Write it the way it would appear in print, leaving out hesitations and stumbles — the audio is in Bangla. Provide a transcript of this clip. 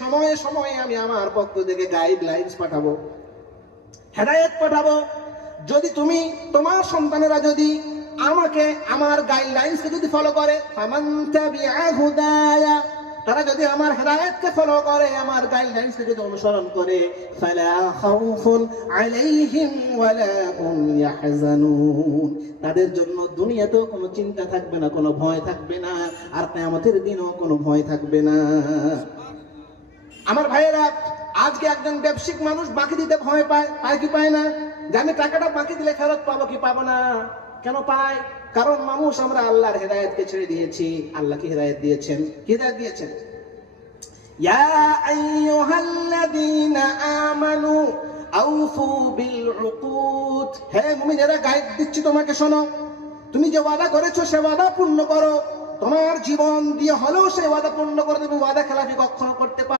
সময়ে সময়ে আমি আমার পক্ষ থেকে গাইডলাইন্স পাঠাবো, হেদায়েত পাঠাবো। যদি তুমি তোমার সন্তানেরা যদি আমাকে আমার গাইডলাইন্সকে যদি ফলো করে, ফামান তাবিআ হুদায়া, তারা যদি আমার হেদায়েতকে ফলো করে, আমার গাইডলাইন্সকে যদি অনুসরণ করে, ফালা খাউফুন আলাইহিম ওয়ালা হুম ইয়াহজানুন, তাদের জন্য দুনিয়াতেও কোনো চিন্তা থাকবে না, কোনো ভয় থাকবে না, আর কিয়ামতের দিনও কোনো ভয় থাকবে না। আমার ভাইয়েরা, আজকে একজন ব্যবসায়িক মানুষ বাকি দিতে ভয় পায়, পায় কি পায় না? যে আমি টাকাটা বাকি দিলে ফেরত পাবো কি পাবো না? কেন পায়? কারণ মানুষ আমরা আল্লাহর হেদায়েতকে ছেড়ে দিয়েছি। আল্লাহ কি হেদায়েত দিয়েছেন? কি হেদায়েত দিয়েছেন? ইয়া আইয়ুহাল্লাযীনা আমানু আউফু বিল উকুদ, হে মুমিনেরা, গাইড দিচ্ছি তোমাকে, শোনো। তুমি যে ওয়াদা করেছো সে ওয়াদা পূর্ণ করো। তোমার জীবন দিয়ে হলেও সে ওয়াদা পূর্ণ করে দেবে। ওয়াদা খেলাফি কখনো করতে পারবে